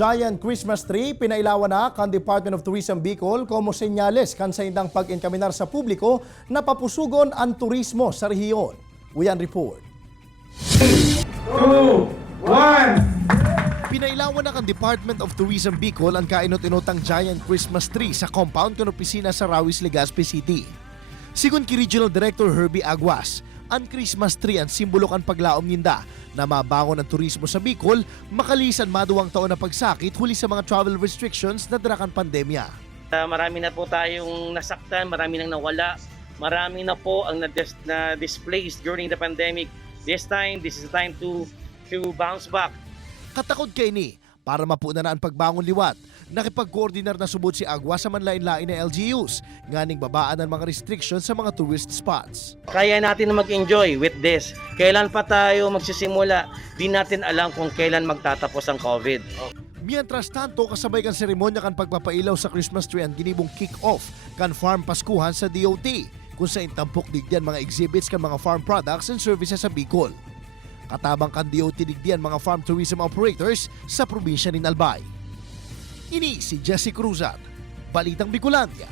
giant Christmas tree pinailawan na kan Department of Tourism Bicol como senyales kan sa indang pag-enkaminar sa publiko na papusugon ang turismo sa rehiyon. Uyan report. 2, 1. Pinailawan na kan Department of Tourism Bicol ang kainot-inotang giant Christmas tree sa compound kan opisina sa Rawis, Legazpi City. Sigun ki Regional Director Herbie Aguas, ang Christmas tree ang simbolo kan paglaom ninda na mabangon ang turismo sa Bicol makalisan maduwang taon na pagsakit huli sa mga travel restrictions na darakan pandemya. Marami na po tayong nasaktan, marami nang nawala, marami na po ang na-displaced during the pandemic. This is the time to bounce back. Katakod kay ni para mapuna na ang pagbangon liwat. Nakipag-coordinar na subod si Agua sa manlain-lain na LGUs, nganing babaan ang mga restrictions sa mga tourist spots. Kaya natin na mag-enjoy with this. Kailan pa tayo magsisimula, di natin alam kung kailan magtatapos ang COVID. Mientras tanto, kasabay kan seremonya kan pagpapailaw sa Christmas tree ang ginibong kick-off kan farm paskuhan sa DOT, kung sa intampok digdian mga exhibits kan mga farm products and services sa Bicol. Katabang kan DOT digdian mga farm tourism operators sa probinsya ni Albay. Ini si Jesse Cruzat, Balitang Bicolandia.